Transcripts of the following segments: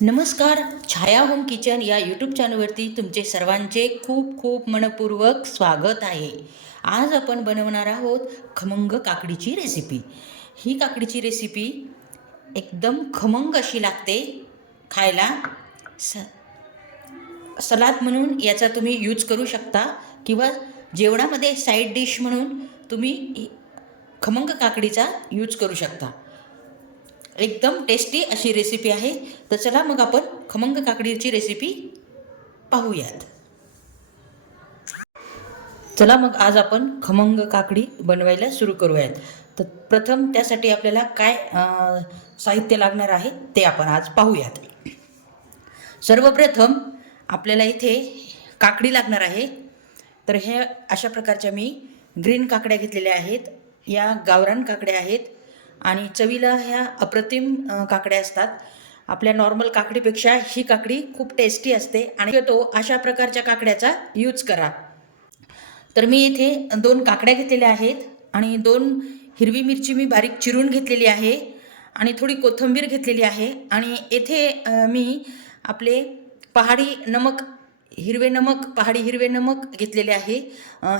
नमस्कार. छाया home kitchen या YouTube चॅनलवरती तुमचे सर्वांचे खूप खूप मनपूर्वक स्वागत आहे. आज आपण बनवणार आहोत खमंग काकडीची रेसिपी. ही काकडीची रेसिपी एकदम खमंग अशी लागते खायला. सलाद म्हणून याचा तुम्ही यूज करू शकता किंवा जेवणामध्ये साईड डिश म्हणून तुम्ही खमंग काकडीचा यूज करू शकता. एकदम टेस्टी अशी रेसिपी आहे. तर चला मग आपण खमंग काकडीची रेसिपी पाहूयात. चला मग आज आपण खमंग काकडी बनवायला सुरू करूयात. तर प्रथम त्यासाठी आपल्याला काय साहित्य लागणार आहे ते आपण आज पाहूयात. सर्वप्रथम आपल्याला इथे काकडी लागणार आहे. तर हे अशा प्रकारच्या मी ग्रीन काकड्या घेतलेल्या आहेत. या गावरान काकड्या आहेत आणि चवीला ह्या अप्रतिम काकड्या असतात. आपल्या नॉर्मल काकडीपेक्षा ही काकडी खूप टेस्टी असते आणि तो अशा प्रकारच्या काकड्याचा यूज करा. तर मी इथे 2 काकड्या घेतलेल्या आहेत आणि 2 हिरवी मिरची मी बारीक चिरून घेतलेली आहे आणि थोडी कोथिंबीर घेतलेली आहे. आणि येथे मी आपले पहाडी नमक, पहाडी हिरवे नमक घेतलेले आहे.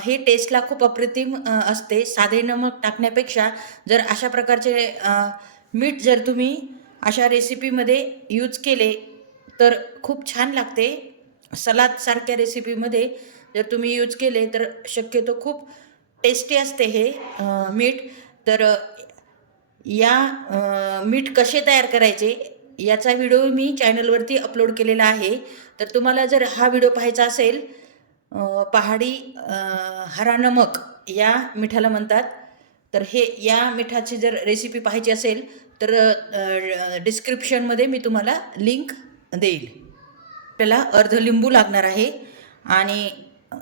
हे टेस्टला खूप अप्रतिम असते. साधे नमक टाकण्यापेक्षा जर अशा प्रकारचे मीठ जर तुम्ही अशा रेसिपीमध्ये यूज केले तर खूप छान लागते. सलादसारख्या रेसिपीमध्ये जर तुम्ही यूज केले तर शक्यतो खूप टेस्टी असते हे मीठ. तर या मीठ कसे तयार करायचे याचा व्हिडिओ मी चॅनलवरती अपलोड केलेला आहे. तर तुम्हाला जर हा व्हिडिओ पाहायचा असेल, पहाडी हरा नमक या मिठाला म्हणतात, तर या मिठाची जर रेसिपी पाहायची असेल तर डिस्क्रिप्शनमध्ये मी तुम्हाला लिंक देईल. आपल्याला अर्ध लिंबू लागणार आहे आणि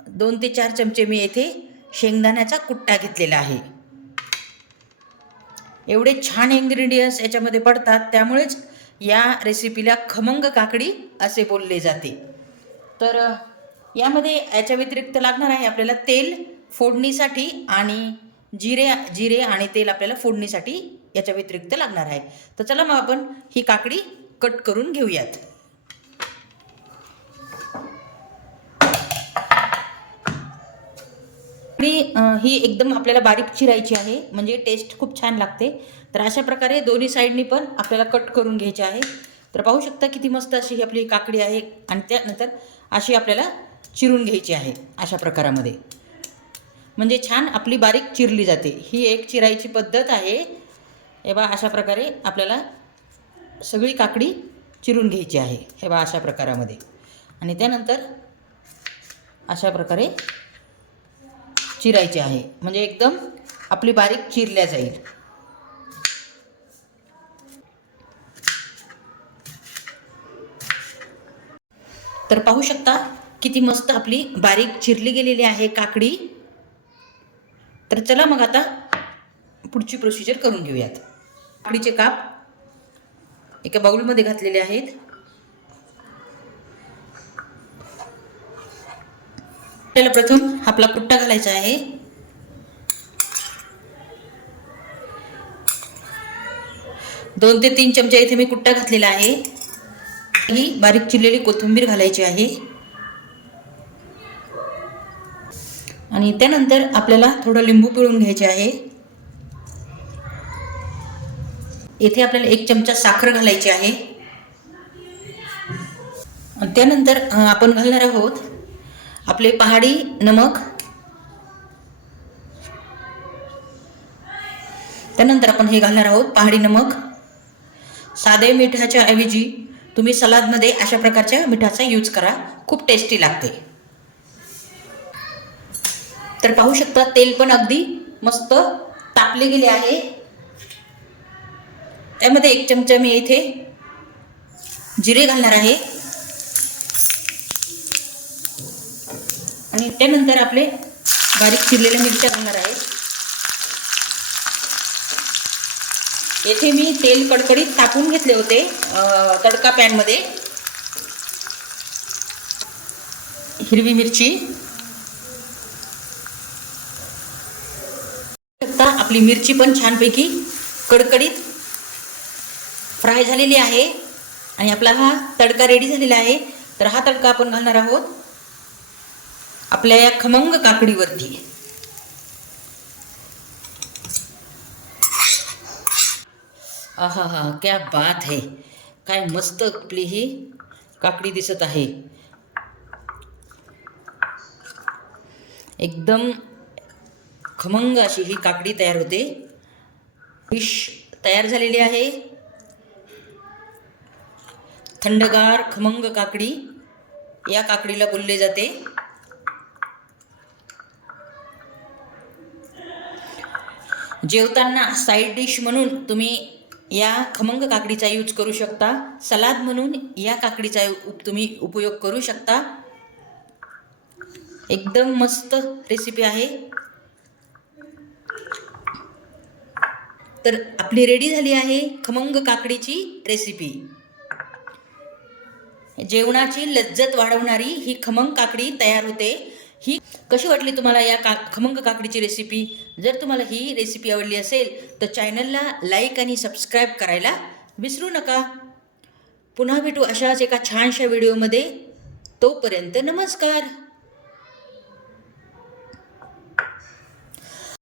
2 ते 4 चमचे मी येथे शेंगदाण्याचा कुट्टा घेतलेला आहे. एवढे छान इन्ग्रेडियंट्स याच्यामध्ये पडतात, त्यामुळेच या रेसिपीला खमंग काकडी असे बोलले जाते. तर यामध्ये याच्या व्यतिरिक्त लागणार आहे आपल्याला तेल फोडणीसाठी आणि जिरे आणि तेल आपल्याला फोडणीसाठी याच्या व्यतिरिक्त लागणार आहे. तर चला मग आपण ही काकडी कट करून घेऊयात. ही एकदम आपल्याला बारीक चिरायची आहे, म्हणजे टेस्ट खूप छान लागते. तर अशा प्रकारे दोन्ही साईडनी पण आपल्याला कट करून घ्यायचे आहे. तर पाहू शकता किती मस्त अशी ही आपली काकडी आहे आणि त्यानंतर अशी आपल्याला चिरून घ्यायची आहे अशा प्रकारामध्ये, म्हणजे छान आपली बारीक चिरली जाते. ही एक चिरायची पद्धत आहे. हे बा अशा प्रकारे आपल्याला सगळी काकडी चिरून घ्यायची आहे. हे बा अशा प्रकारामध्ये आणि त्यानंतर अशा प्रकारे चिरायची आहे, म्हणजे एकदम आपली बारीक चिरल्या जाईल. तर पाहू शकता किती मस्त आपली बारीक चिरली गेलेली आहे काकडी. तर चला मग आता पुढची प्रोसिजर करून घेऊयात. काकडीचे काप एका बाउलमध्ये घातलेले आहेत. आपल्याला प्रथम आपला कुट्टा घालायचा आहे. दोन ते 3 चमचे इथे मी कुट्टा घातलेला आहे. ही बारीक चिरलेली कोथिंबीर घालायची आहे आणि त्यानंतर आपल्याला थोडं लिंबू पिळून घ्यायचे आहे. येथे आपल्याला 1 चमचा साखर घालायची आहे. त्यानंतर आपण घालणार आहोत आपले पहाडी नमक. त्यानंतर आपण हे घालणार आहोत पहाडी नमक. साधे मिठाच्या ऐवजी तुम्ही सलादमध्ये अशा प्रकारच्या मिठाचा यूज करा, खूप टेस्टी लागते. तर पाहू शकता तेल पण अगदी मस्त तापले गेले आहे. त्यामध्ये 1 चमचा मी इथे जिरे घालणार आहे आणि त्यानंतर आपले बारीक चिरलेल्या मिरच्या घालणार आहे. येथे मी तेल कडकडीत टाकून घेतले होते तडका पॅनमध्ये. हिरवी मिरची, आपली मिरची पण छानपैकी कडकडीत फ्राय झालेली आहे आणि आपला हा तडका रेडी झालेला आहे. तर हा तडका आपण घालणार आहोत आपल्या या खमंग काकडीवरती. आहा हा, क्या बात है. काय मस्त आपली ही काकडी दिसत आहे. एकदम खमंग अशी ही काकडी तयार होते. डिश तयार झालेली आहे. थंडगार खमंग काकडी, या काकडीला बोलले जाते. जेवताना साईड डिश म्हणून तुम्ही या खमंग काकडीचा यूज करू शकता. सलाद म्हणून या काकडीचा तुम्ही उपयोग करू शकता. एकदम मस्त रेसिपी आहे. तर आपली रेडी झाली आहे खमंग काकडीची रेसिपी. जेवणाची लज्जत वाढवणारी ही खमंग काकडी तयार होते. ही कशी वाटली तुम्हाला या खमंग काकडीची रेसिपी? जर तुम्हाला ही रेसिपी आवडली असेल तर चॅनलला लाईक आणि सबस्क्राईब करायला विसरू नका. पुन्हा भेटू अशाच एका छानशा व्हिडिओमध्ये. तोपर्यंत नमस्कार.